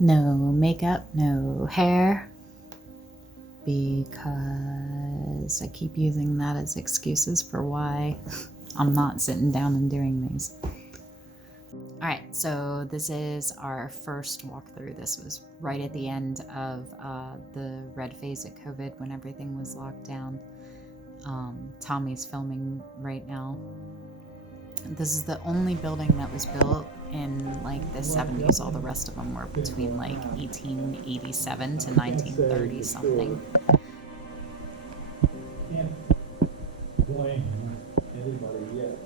No makeup, no hair, because I keep using that as excuses for why I'm not sitting down and doing these. All right, so this is our first walkthrough. This was right at the end of the red phase at COVID when everything was locked down. Tommy's filming right now. This is the only building that was built in like the 70s. All the rest of them were between like 1887 to 1930 something. Can't blame anybody yet.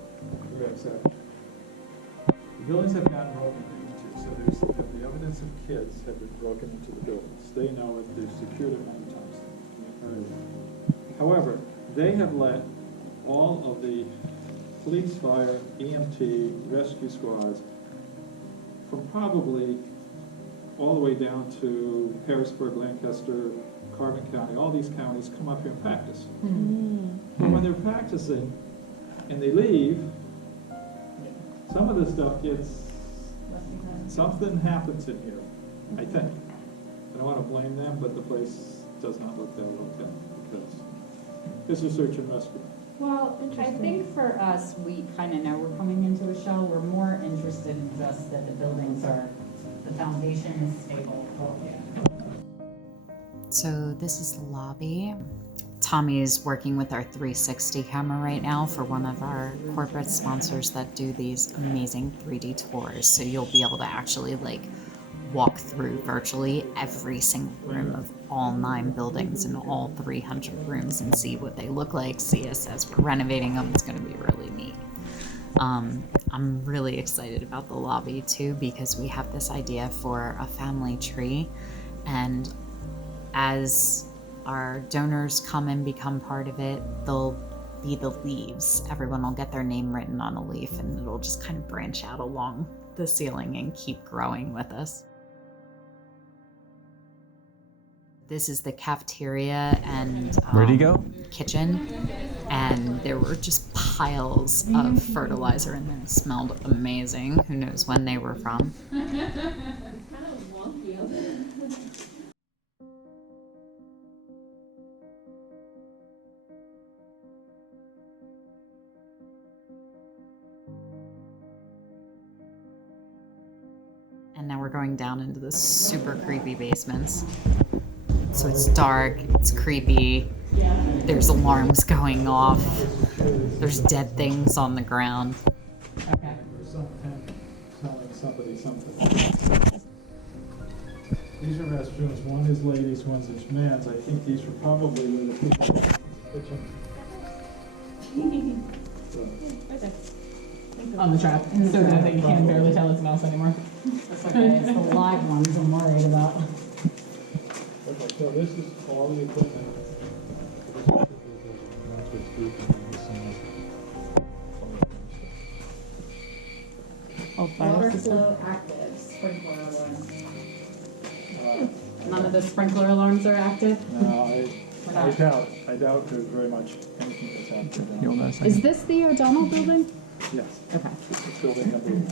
Except the buildings have gotten broken into, so there's the evidence of kids have been broken into the buildings. They know it. They've secured it many times. However, they have let all of the police, fire, EMT, rescue squads from probably all the way down to Harrisburg, Lancaster, Carbon County, all these counties come up here and practice. Mm-hmm. And when they're practicing and they leave, some of the stuff something happens in here, I think. I don't want to blame them, but the place does not look that okay because it's a search and rescue. Well, I think for us, we kind of know we're coming into a shell. We're more interested in just that the buildings are, the foundation is stable. So this is the lobby. Tommy's working with our 360 camera right now for one of our corporate sponsors that do these amazing 3D tours. So you'll be able to actually like walk through virtually every single room of all 9 buildings and all 300 rooms and see what they look like, see us as we're renovating them. It's going to be really neat. I'm really excited about the lobby too because we have this idea for a family tree, and as our donors come and become part of it, they'll be the leaves. Everyone will get their name written on a leaf and it'll just kind of branch out along the ceiling and keep growing with us. This is the cafeteria and where'd he go? Kitchen, and there were just piles of fertilizer in there. It smelled amazing. Who knows when they were from. And now we're going down into the super creepy basements. So it's dark, it's creepy, there's alarms going off, there's dead things on the ground. Okay. Telling somebody something. These are restrooms, one is ladies, one's men's. I think these were probably where the people On the trap, so that you can barely tell it's a mouse anymore. That's okay, it's the live ones I'm worried about. Okay, so this is all the equipment. Water flow active, sprinkler alarm. None of the sprinkler alarms are active? No, I doubt there's very much anything that's happening. Is this the O'Donnell building? Yes. Okay. It's building number 1.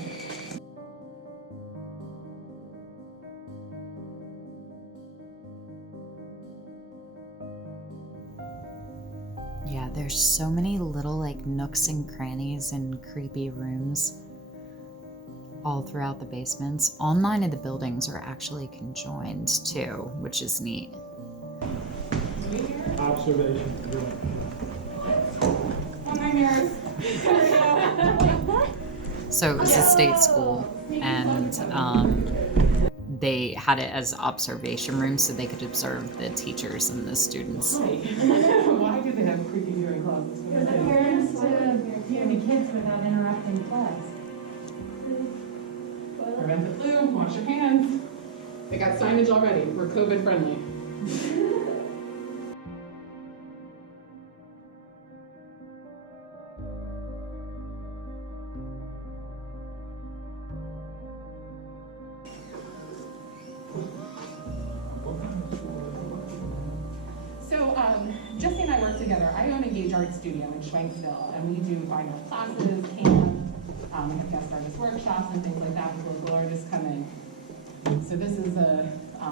Yeah, there's so many little like nooks and crannies and creepy rooms all throughout the basements. All 9 of the buildings are actually conjoined too, which is neat. Observation. Oh, my mirrors. So it was a state school, and they had it as observation rooms so they could observe the teachers and the students. Why do they have creepy viewing closets? For the parents to view the kids without interrupting class. Prevent the flu, wash your hands. They got signage already, we're COVID friendly. So, Jesse and I work together. I own a Gage Art Studio in Schwenksville, and we do fine art classes, camp, we have guest artist workshops and things like that with local artists come in. So this is a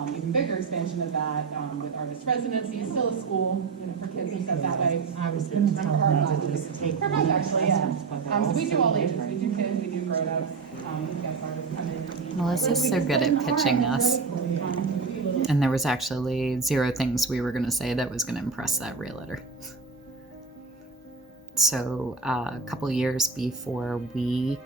even bigger expansion of that with artist residency, still a school, for kids who said that way. I was gonna tell them to just take For one both, actually, yeah. but they're So we do all also ages, we do kids, we do grown-ups, guest artists come in. Melissa's so good at pitching us. And there was actually 0 things we were going to say that was going to impress that realtor. So a couple years before we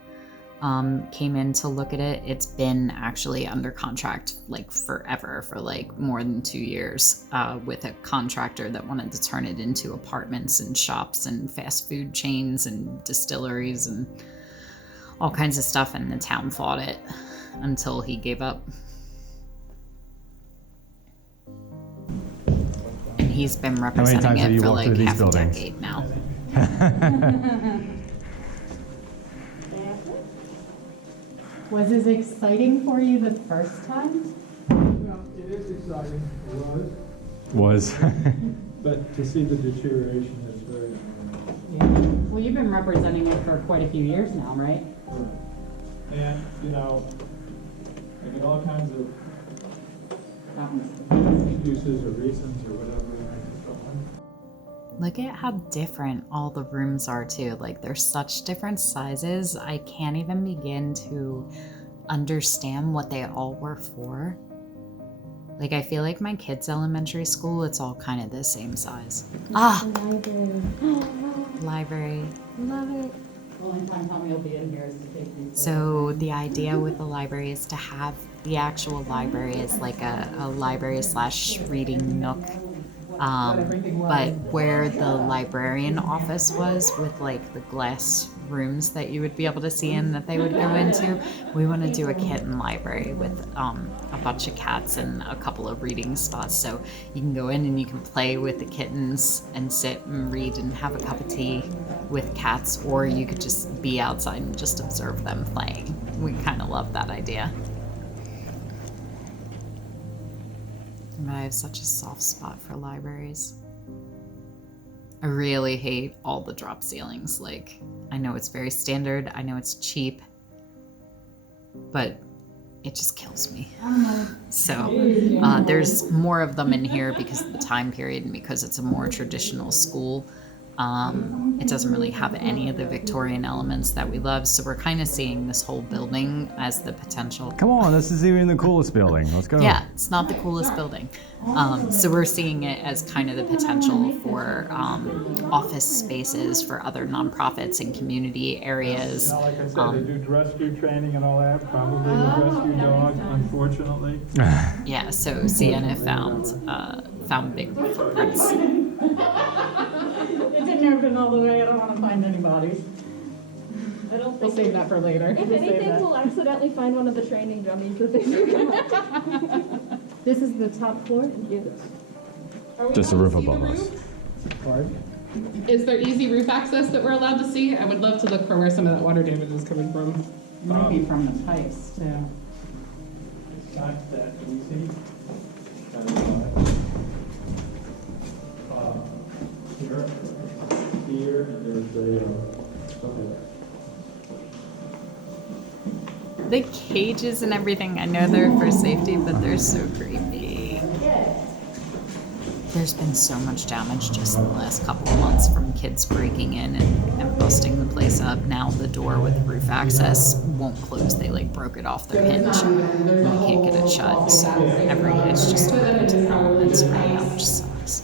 came in to look at it, it's been actually under contract like forever, for like more than 2 years, with a contractor that wanted to turn it into apartments and shops and fast food chains and distilleries and all kinds of stuff, and the town fought it until he gave up. And he's been representing times have it you for walked like through these half buildings? a decade now. Was this exciting for you the first time? Well, it is exciting, it was, Was. but to see the deterioration is very, Well, you've been representing it for quite a few years now, right? and, I get all kinds of That one's excuses or reasons or whatever. Look at how different all the rooms are too. Like they're such different sizes. I can't even begin to understand what they all were for. Like I feel like my kids' elementary school, it's all kind of the same size. Ah, library, love it. the only time Tommy will be in here is to take these. So the idea with the library is to have the actual library as like a library / reading nook. But where the librarian office was, with like the glass rooms that you would be able to see in that they would go into, we want to do a kitten library with a bunch of cats and a couple of reading spots. So you can go in and you can play with the kittens and sit and read and have a cup of tea with cats, or you could just be outside and just observe them playing. We kind of love that idea. But I have such a soft spot for libraries. I really hate all the drop ceilings. Like, I know it's very standard, I know it's cheap, but it just kills me. So there's more of them in here because of the time period and because it's a more traditional school. It doesn't really have any of the Victorian elements that we love, so we're kind of seeing this whole building as the potential. Come on, this is even the coolest building. Let's go. Yeah, it's not the coolest building. So we're seeing it as kind of the potential for office spaces for other nonprofits and community areas. Now, like I said, they do rescue training and all that, probably with rescue dogs, unfortunately. Yeah, so Sienna found big footprints. It didn't open all the way. I don't want to find any bodies. I don't We'll think save that for later. if anything, we'll accidentally find one of the training dummies that they This is the top floor? Yes. Just a roof above us. Is there easy roof access that we're allowed to see? I would love to look for where some of that water damage is coming from. Might be from the pipes, too. It's not that easy. Here, and there's The cages and everything, I know they're for safety, but they're so creepy. There's been so much damage just in the last couple of months from kids breaking in and busting the place up. Now the door with roof access won't close. They like broke it off their hinge. And they can't get it shut, so it's just open to the elements right now, which sucks.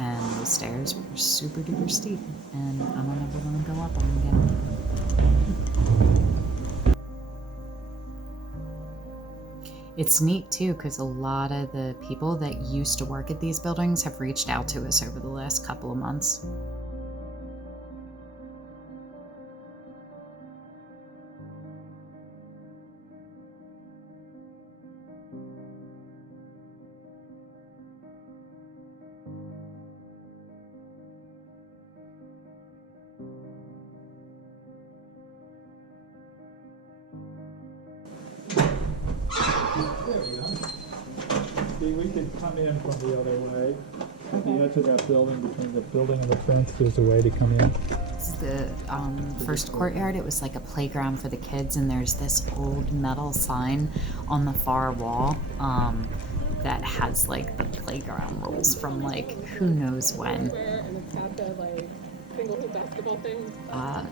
And the stairs were super duper steep, and I don't ever want to go up them again. It's neat too, because a lot of the people that used to work at these buildings have reached out to us over the last couple of months. There we go. See, we could come in from the other way. At the edge of that building, between the building and the fence, there's a way to come in. It's the first courtyard, it was like a playground for the kids, and there's this old metal sign on the far wall that has like the playground rules from like who knows when.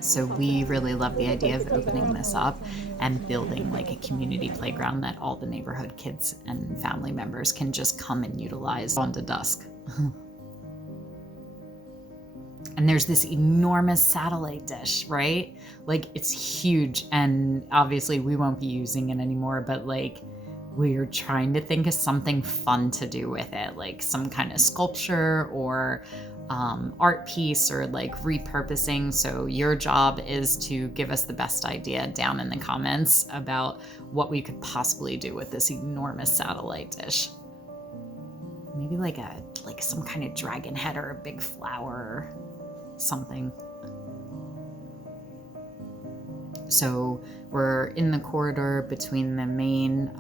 So we really love the idea of opening this up and building like a community playground that all the neighborhood kids and family members can just come and utilize on to dusk. And there's this enormous satellite dish, right? Like it's huge, and obviously we won't be using it anymore, but like we're trying to think of something fun to do with it, like some kind of sculpture or art piece or like repurposing. So your job is to give us the best idea down in the comments about what we could possibly do with this enormous satellite dish. Maybe like some kind of dragon head or a big flower or something. So we're in the corridor between the main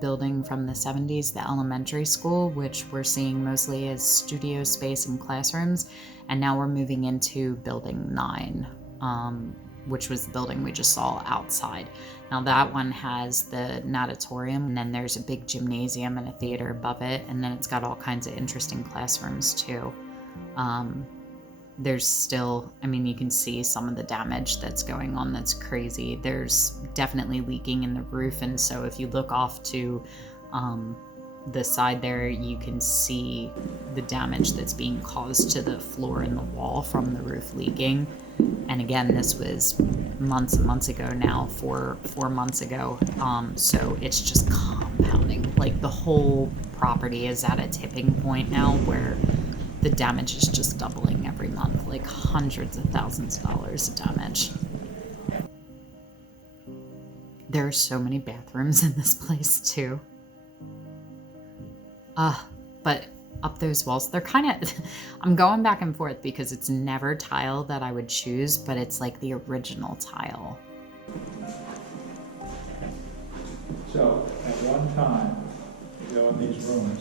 building from the 70s, the elementary school, which we're seeing mostly as studio space and classrooms. And now we're moving into building 9, which was the building we just saw outside. Now that one has the natatorium, and then there's a big gymnasium and a theater above it. And then it's got all kinds of interesting classrooms too. There's still, I mean, you can see some of the damage that's going on. That's crazy. There's definitely leaking in the roof. And so if you look off to the side there, you can see the damage that's being caused to the floor and the wall from the roof leaking. And again, this was months and months ago now, 4 months ago. So it's just compounding. Like the whole property is at a tipping point now where the damage is just doubling every month, like hundreds of thousands of dollars of damage. There are so many bathrooms in this place too. But up those walls, they're kind of, I'm going back and forth because it's never tile that I would choose, but it's like the original tile. So, at one time, you go in these rooms.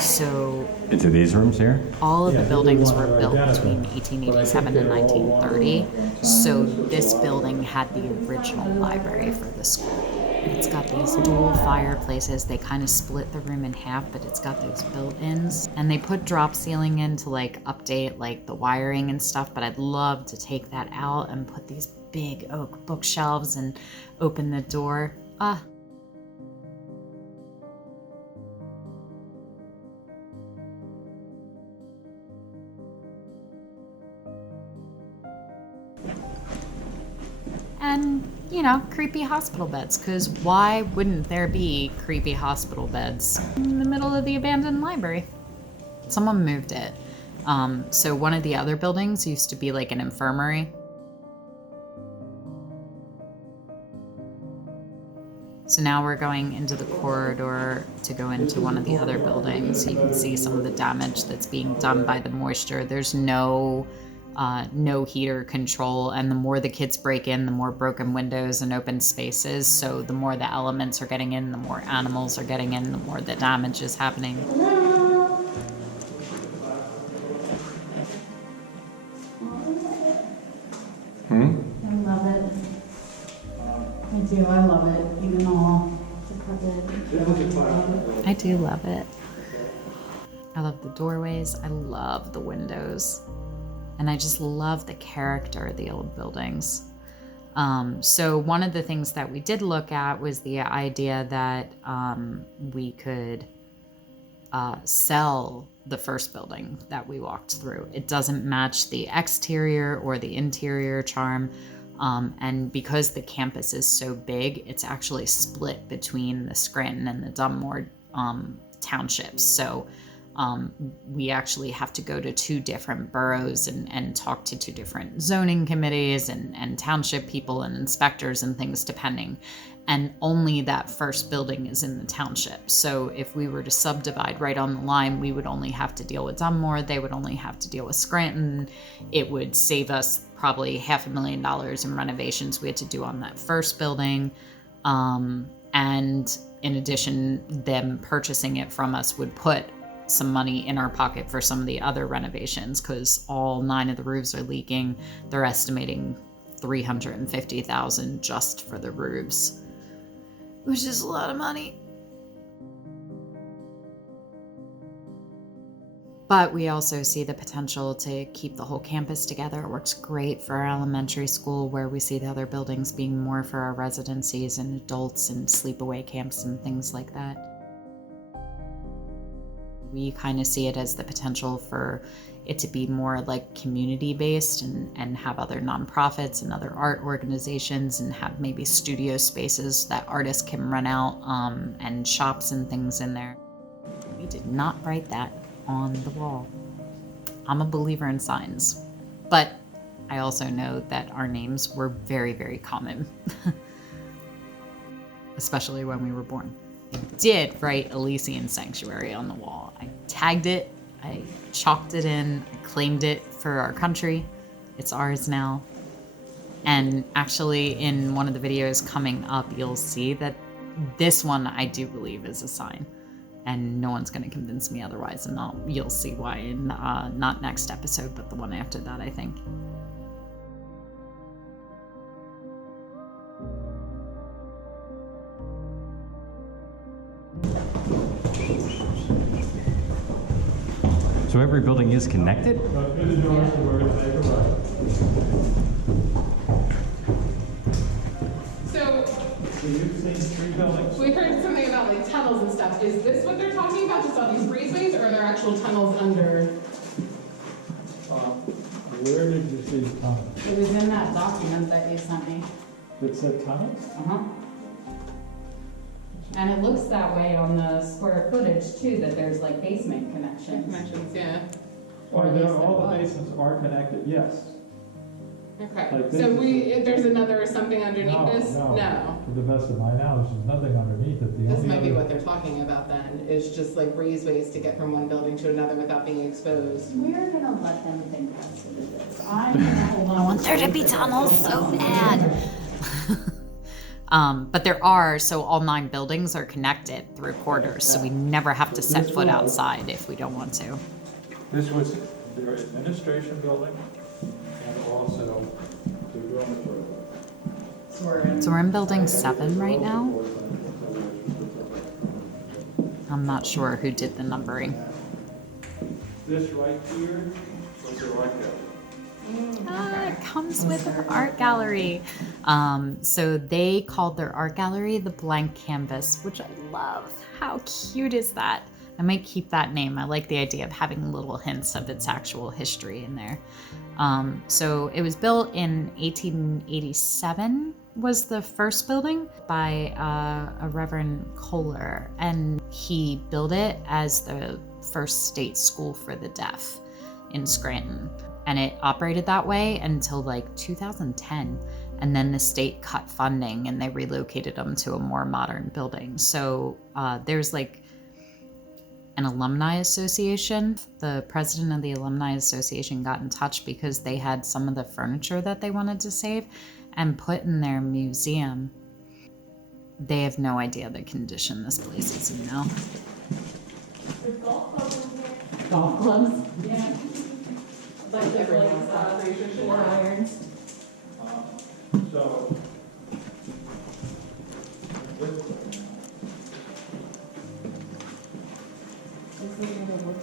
So Into these rooms here? all of the buildings were built between 1887 and 1930. So this building had the original library for the school. It's got these dual fireplaces. They kind of split the room in half, but it's got those built-ins. And they put drop ceiling in to like update like the wiring and stuff, but I'd love to take that out and put these big oak bookshelves and open the door. And, you know, creepy hospital beds, because why wouldn't there be creepy hospital beds in the middle of the abandoned library? Someone moved it. So one of the other buildings used to be like an infirmary. So now we're going into the corridor to go into one of the other buildings. You can see some of the damage that's being done by the moisture. There's no heater control, and the more the kids break in, the more broken windows and open spaces. So the more the elements are getting in, the more animals are getting in, the more the damage is happening. I love it. I do, I love it, even though I do love it. I love the doorways. I love the windows. And I just love the character of the old buildings. So one of the things that we did look at was the idea that we could sell the first building that we walked through. It doesn't match the exterior or the interior charm. And because the campus is so big, it's actually split between the Scranton and the Dunmore townships. So we actually have to go to 2 different boroughs and talk to 2 different zoning committees and township people and inspectors and things depending. And only that first building is in the township. So if we were to subdivide right on the line, we would only have to deal with Dunmore. They would only have to deal with Scranton. It would save us probably $500,000 in renovations we had to do on that first building. And in addition, them purchasing it from us would put some money in our pocket for some of the other renovations, because all 9 of the roofs are leaking. They're estimating $350,000 just for the roofs, which is a lot of money. But we also see the potential to keep the whole campus together. It works great for our elementary school, where we see the other buildings being more for our residencies and adults and sleepaway camps and things like that. We kind of see it as the potential for it to be more like community-based and have other nonprofits and other art organizations, and have maybe studio spaces that artists can rent out, and shops and things in there. We did not write that on the wall. I'm a believer in signs, but I also know that our names were very, very common, especially when we were born. I did write Elysian Sanctuary on the wall. I tagged it, I chalked it in, I claimed it for our country. It's ours now. And actually, in one of the videos coming up, you'll see that this one I do believe is a sign. And no one's going to convince me otherwise, and you'll see why in not next episode, but the one after that, I think. So every building is connected? You've seen 3 buildings? We heard something about like tunnels and stuff. Is this what they're talking about, just all these breezeways, or are there actual tunnels under? Where did you see tunnels? It was in that document that you sent me. It said tunnels? Uh-huh. And it looks that way on the square footage too, that there's like basement connections. Connections, yeah. Or at least All the there was. basements are connected, yes. Okay, Like so this there's another something underneath this? No. No. To the best of my knowledge, there's nothing underneath it. The This only might be other- what they're talking about then, is just like breezeways to get from one building to another without being exposed. We're gonna let them think that's what it is. I'm gonna hold on. I want there to be tunnels so bad. But there are, so all 9 buildings are connected through corridors, so we never have to set foot outside if we don't want to. This was their administration building and also the dormitory. So we're in building 7 right now. I'm not sure who did the numbering. This right here was the art gallery. It comes with an art gallery. So they called their art gallery the Blank Canvas, which I love. How cute is that? I might keep that name. I like the idea of having little hints of its actual history in there. So it was built in 1887 was the first building by a Reverend Kohler, and he built it as the first state school for the deaf in Scranton. And it operated that way until like 2010. And then the state cut funding and they relocated them to a more modern building. So there's like an alumni association. The president of the alumni association got in touch because they had some of the furniture that they wanted to save and put in their museum. They have no idea the condition this place is in now. There's golf clubs in here. Golf clubs? Yeah. Like there's like 4 irons. So,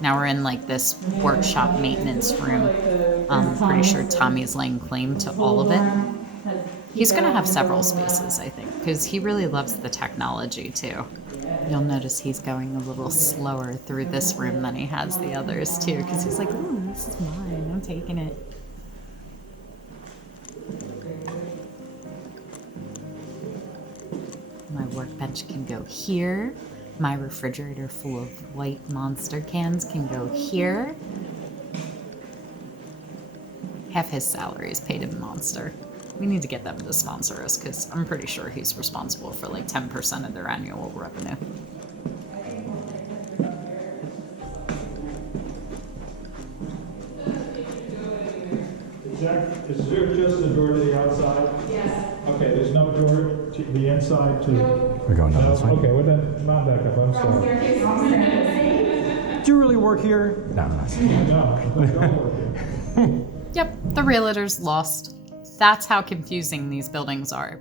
Now we're in like this workshop maintenance room. I'm pretty sure Tommy's laying claim to all of it. He's gonna have several spaces, I think, because he really loves the technology too. You'll notice he's going a little slower through this room than he has the others too, because he's like, ooh, this is mine, I'm taking it. My workbench can go here. My refrigerator full of white Monster cans can go here. Half his salary is paid in Monster. We need to get them to sponsor us because I'm pretty sure he's responsible for like 10% of their annual revenue. is there just a door to the outside? Yes. Okay, there's no door to the inside to? We're going down this way. Okay, well then, mount back up, I'm From sorry. staircase. Do you really work here? No, I'm not saying. No, I don't work here. Yep, the realtor's lost. That's how confusing these buildings are.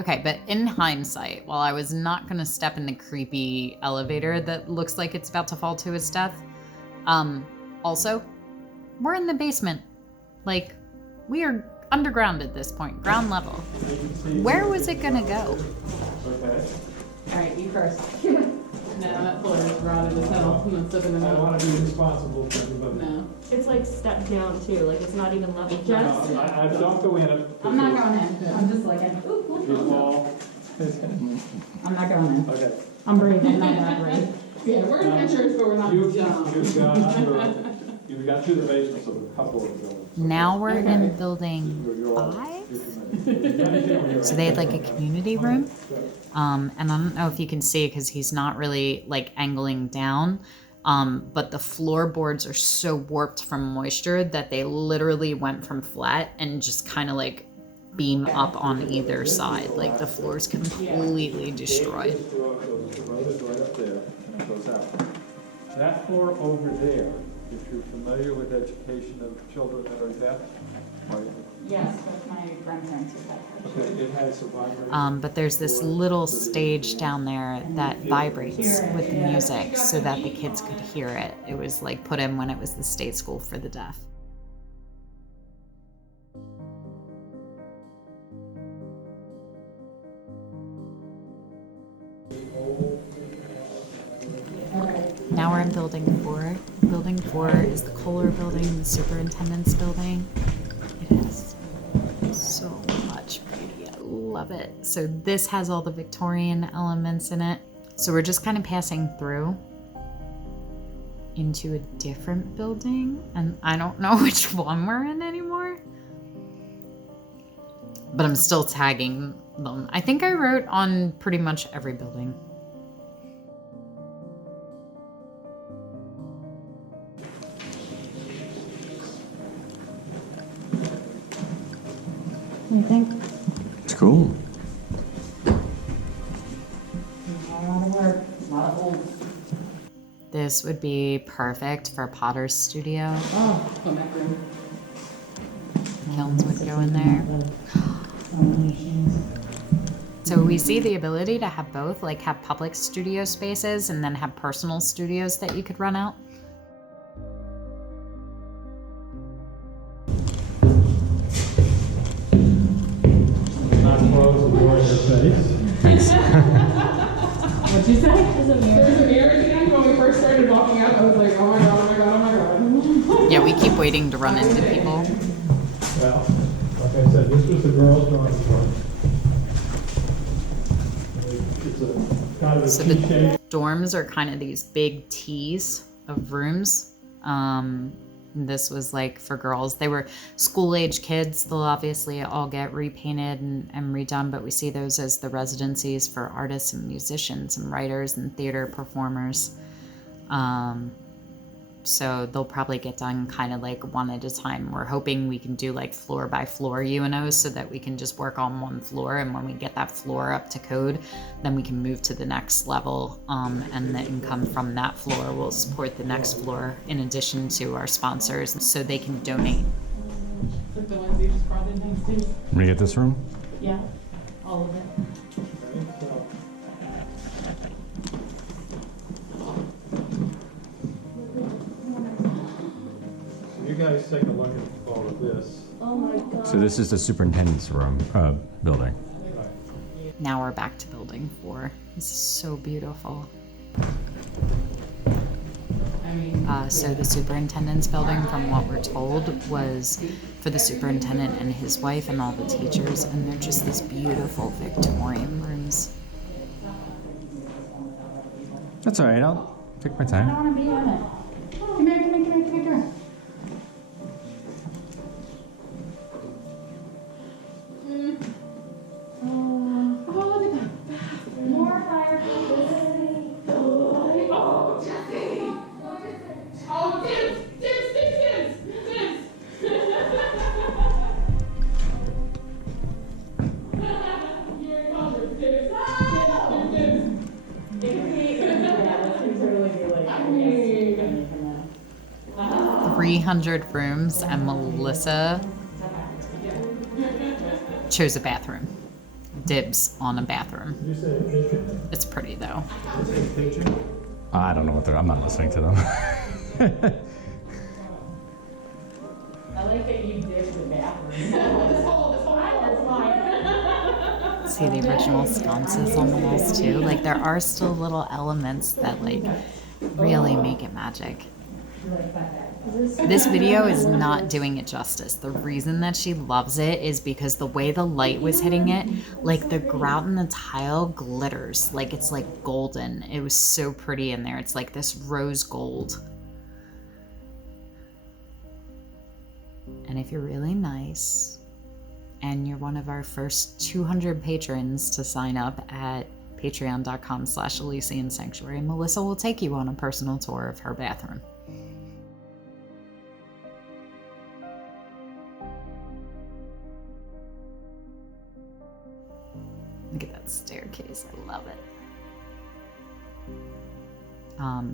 Okay, but in hindsight, while I was not gonna step in the creepy elevator that looks like it's about to fall to its death, also, we're in the basement. Like, we are underground at this point, ground level. Where was it gonna go? Okay. All right, you first. No, that floor is rotted as hell. I'm not sitting in the I don't middle. want to be responsible for anybody. No. It's like step down too, like it's not even level. No, Just I don't go in it. I'm not going in. I'm just looking. Ooh, You fall. I'm not going in. Okay. I'm brave. I'm not that brave. Yeah, we're adventurous, but we're not You've dumb. got through the basements of a couple of the buildings. Now we're in Okay. building You're all- 5? you're- So they had like a community room. And I don't know if you can see because he's not really like angling down. But the floorboards are so warped from moisture that they literally went from flat and just kind of like beam up on either side. Like the floor's completely destroyed. The road is right up there, and it goes out. That floor over there, if you're familiar with education of children that are deaf, right? Yes, that's my grandparents who had her. Okay, it has a vibrating. But there's this little stage down there that vibrates with the music so that the kids could hear it. It was like put in when it was the state school for the deaf. Now we're in building 4. Building 4 is the Kohler building, the superintendent's building. It has so much beauty. I love it. So this has all the Victorian elements in it. So we're just kind of passing through into a different building, and I don't know which one we're in anymore. But I'm still tagging them. I think I wrote on pretty much every building. You think? It's cool. A lot of work, a lot of old. This would be perfect for Potter's studio. Oh, the back room. Kilns would go in there. So we see the ability to have both, like have public studio spaces and then have personal studios that you could run out. Not close the door in your face. Thanks. What'd you say? There's a mirror at the end. When we first started walking up, I was like, oh my god, oh my god, oh my god. Yeah, we keep waiting to run into people. Well, like I said, this was the girls' drawing room. It's a kind of a So the T-shaped. dorms are kind of these big T's of rooms. This was like for girls. They were school-age kids. They'll obviously all get repainted and redone, but we see those as the residencies for artists and musicians and writers and theater performers. So they'll probably get done kind of like one at a time. We're hoping we can do like floor by floor UNOs so that we can just work on one floor, and when we get that floor up to code, then we can move to the next level, and the income from that floor will support the next floor in addition to our sponsors so they can donate. Like the ones you just brought in downstairs. Want to get this room? Yeah, all of it. You guys take a look at all of this. oh my god. So this is the superintendent's room, building. Now we're back to building 4. This is so beautiful. I mean, So the superintendent's building, from what we're told, was for the superintendent and his wife and all the teachers, and they're just these beautiful Victorian rooms. That's all right. I'll take my I time. don't want to be on it. Come here, come here, come here, come here, come here. oh, look at that. More fireplaces. Oh, Jesse! Oh, dance, dance, dance, dance, dance! 300 rooms, and Melissa chose a bathroom. Dibs on a bathroom. It's pretty though. I don't know what they're. I'm not listening to them. I like that you did the bathroom. This whole that's mine. See the original sconces on the walls too. Like there are still little elements that like really make it magic. This video is not doing it justice. The reason that she loves it is because the way the light was hitting it, like the grout and the tile glitters, like it's like golden. It was so pretty in there. It's like this rose gold. And if you're really nice and you're one of our first 200 patrons to sign up at patreon.com/Elysian Sanctuary, Melissa will take you on a personal tour of her bathroom. Look at that staircase, I love it.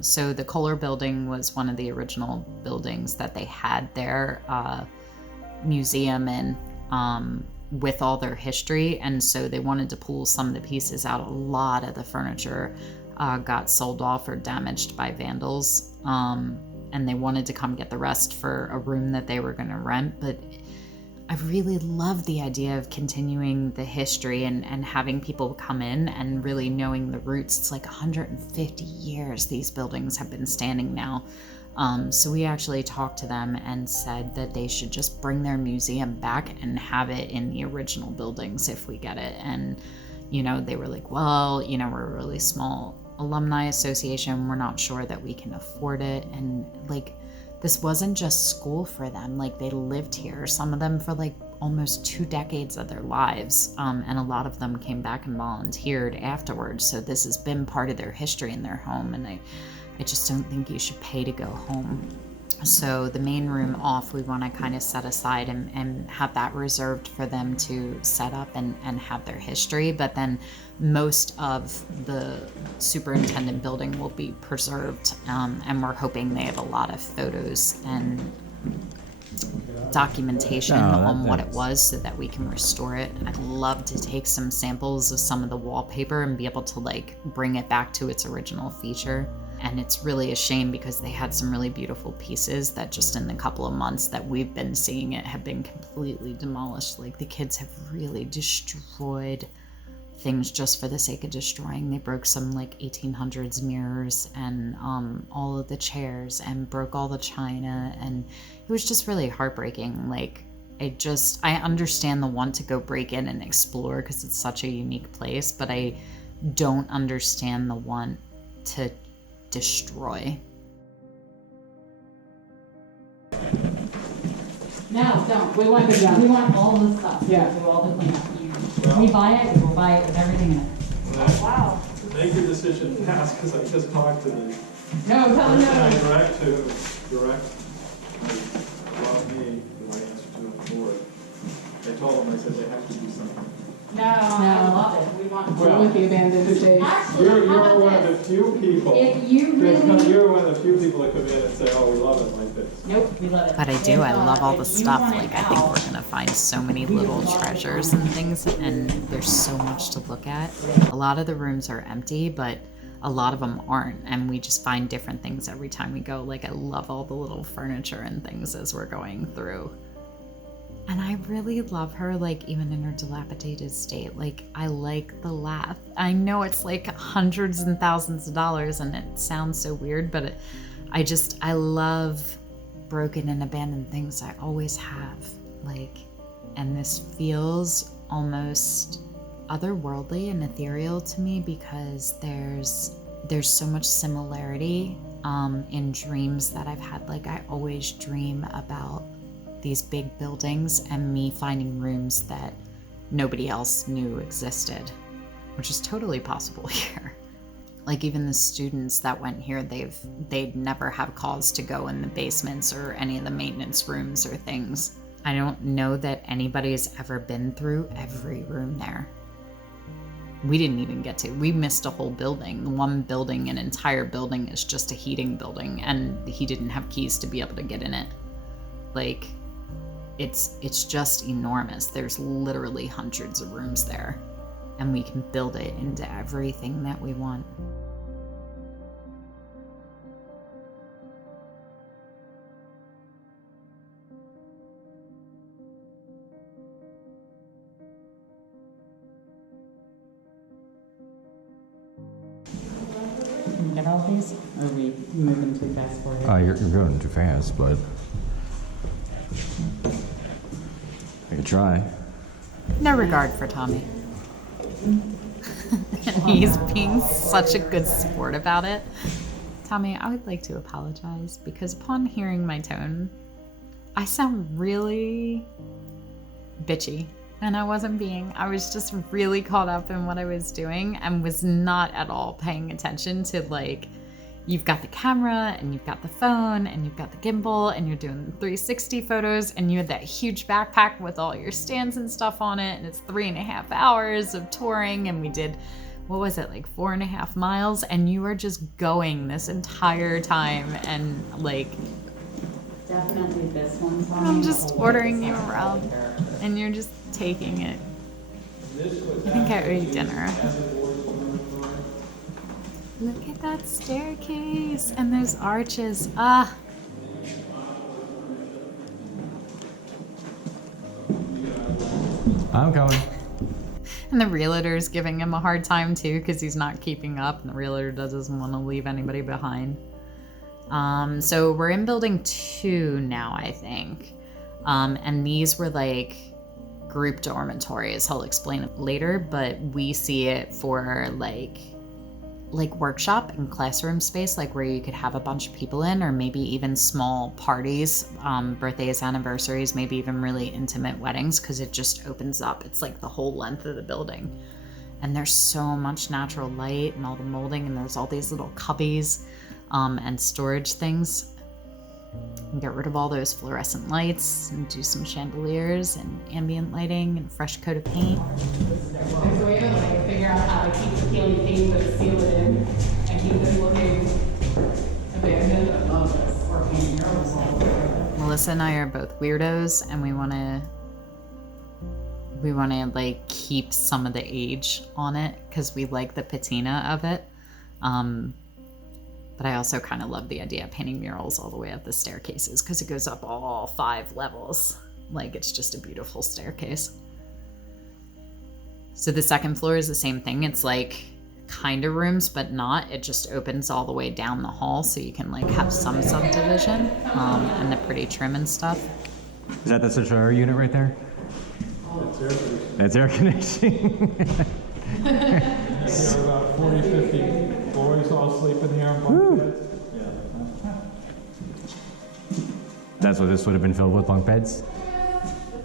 So the Kohler building was one of the original buildings that they had their museum in with all their history, and so they wanted to pull some of the pieces out. A lot of the furniture got sold off or damaged by vandals, and they wanted to come get the rest for a room that they were going to rent, but I really love the idea of continuing the history and having people come in and really knowing the roots. It's like 150 years these buildings have been standing now. So we actually talked to them and said that they should just bring their museum back and have it in the original buildings if we get it. And, you know, they were like, well, you know, we're a really small alumni association. We're not sure that we can afford it. And like, this wasn't just school for them. Like they lived here, some of them for like almost 2 decades of their lives. And a lot of them came back and volunteered afterwards. So this has been part of their history in their home. And I just don't think you should pay to go home. So the main room off, we want to kind of set aside and have that reserved for them to set up and have their history. But then most of the superintendent building will be preserved. And we're hoping they have a lot of photos and documentation on what it was so that we can restore it. I'd love to take some samples of some of the wallpaper and be able to like bring it back to its original feature. And it's really a shame because they had some really beautiful pieces that just in the couple of months that we've been seeing it have been completely demolished. Like the kids have really destroyed things just for the sake of destroying. They broke some like 1800s mirrors and all of the chairs and broke all the china, and it was just really heartbreaking. Like I understand the want to go break in and explore because it's such a unique place, but I don't understand the want to destroy. No, don't. We want all the stuff. Yeah. Do all the cleanup. We buy it, we'll buy it with everything in it. Oh, wow. Make your decision fast, because I just talked to the No, tell them no. direct me, who I answer to the board. I told them, I said they have to do something. No, I love it. We want With the abandoned estate. Actually, You're how about one of the this? few people. If you really... You're one of the few people that come in and say, oh, we love it like this. Nope, we love it. But I do, I love all the If you stuff. want Like it I think out, we're gonna find so many little treasures and things, and there's so much to look at. A lot of the rooms are empty, but a lot of them aren't, and we just find different things every time we go. Like I love all the little furniture and things as we're going through. And I really love her, like even in her dilapidated state. Like I like the laugh. I know it's like hundreds and thousands of dollars and it sounds so weird, but I love broken and abandoned things. I always have. Like, and this feels almost otherworldly and ethereal to me because there's so much similarity in dreams that I've had. Like I always dream about these big buildings and me finding rooms that nobody else knew existed, which is totally possible here. Like even the students that went here, they'd never have cause to go in the basements or any of the maintenance rooms or things. I don't know that anybody's ever been through every room there. we didn't even get to. We missed a whole building. The one building, an entire building, is just a heating building, and he didn't have keys to be able to get in it. Like, it's just enormous. There's literally hundreds of rooms there, and we can build it into everything that we want. Can you get all these? Or are we moving too fast for you? You're going too fast, but I can try. No regard for Tommy. And he's being such a good sport about it. Tommy, I would like to apologize because upon hearing my tone, I sound really bitchy. And I wasn't being. I was just really caught up in what I was doing and was not at all paying attention to, like, you've got the camera and you've got the phone and you've got the gimbal and you're doing 360 photos and you had that huge backpack with all your stands and stuff on it, and it's 3.5 hours of touring, and we did, what was it, like 4.5 miles, and you were just going this entire time, and like, Definitely this one. I'm just ordering you around and you're just taking it. I think I owe you dinner. Look at that staircase and those arches. Ah. I'm coming. And the realtor's giving him a hard time too because he's not keeping up, and the realtor doesn't want to leave anybody behind. So we're in building 2 now, I think. And these were like group dormitories. He'll explain it later, but we see it for like workshop and classroom space, like where you could have a bunch of people in, or maybe even small parties, birthdays, anniversaries, maybe even really intimate weddings, because it just opens up. It's like the whole length of the building. And there's so much natural light and all the molding, and there's all these little cubbies and storage things. And get rid of all those fluorescent lights and do some chandeliers and ambient lighting and fresh coat of paint. There's a way to like figure out how to keep the peeling paint but seal it in and keep this looking abandoned. I love this. Or painting murals all over it. Melissa and I are both weirdos, and we want to like keep some of the age on it because we like the patina of it. But I also kind of love the idea of painting murals all the way up the staircases because it goes up all 5 levels. Like, it's just a beautiful staircase. So the second floor is the same thing. It's like kind of rooms, but not. It just opens all the way down the hall so you can like have some subdivision and the pretty trim and stuff. Is that the central air unit right there? That's air conditioning. There are about 40, 50 boys all sleeping here in bunk beds. Yeah. That's what this would have been filled with, bunk beds?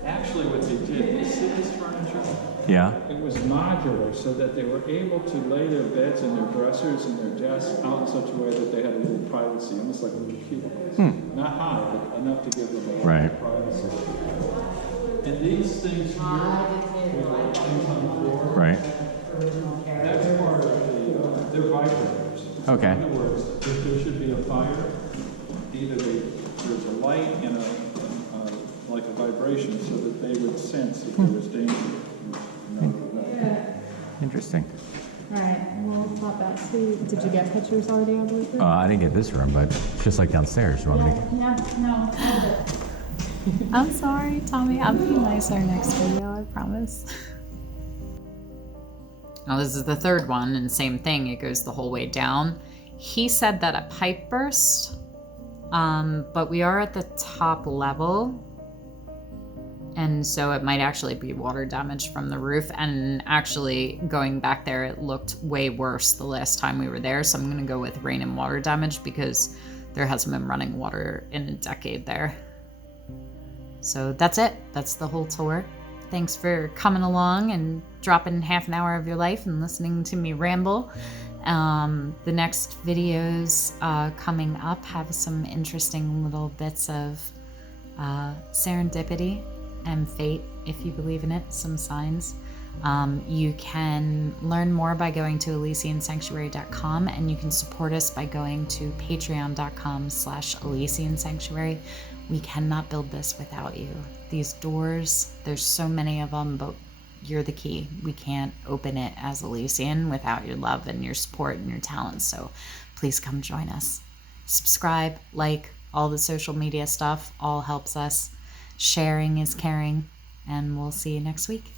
Actually, what they did, you see this furniture? Yeah. It was modular so that they were able to lay their beds and their dressers and their desks out in such a way that they had a little privacy, almost like little cubicles. Not high, but enough to give them a little Right. privacy. And these things here, with things on the floor, Right. that's part of the, they're vibrators. Okay. In other words, if there should be a fire, either there's a light and like a vibration so that they would sense if there was danger. Interesting. All right, we'll pop that. So, did you get pictures already on the way? I didn't get this room, but it's just like downstairs. You want me to? No, hold it. I'm sorry, Tommy. I'll be nicer next video, I promise. Now this is the third one, and same thing. It goes the whole way down. He said that a pipe burst, but we are at the top level, and so it might actually be water damage from the roof. And actually, going back there, it looked way worse the last time we were there. So I'm gonna go with rain and water damage because there hasn't been running water in a decade there. So that's it. That's the whole tour. Thanks for coming along and dropping half an hour of your life and listening to me ramble. The next videos coming up have some interesting little bits of serendipity and fate, if you believe in it, some signs. You can learn more by going to elysiansanctuary.com, and you can support us by going to patreon.com/elysiansanctuary. We cannot build this without you. These doors, there's so many of them, but you're the key. We can't open it as Elysian without your love and your support and your talents. So please come join us. Subscribe, like, all the social media stuff all helps us. Sharing is caring, and we'll see you next week.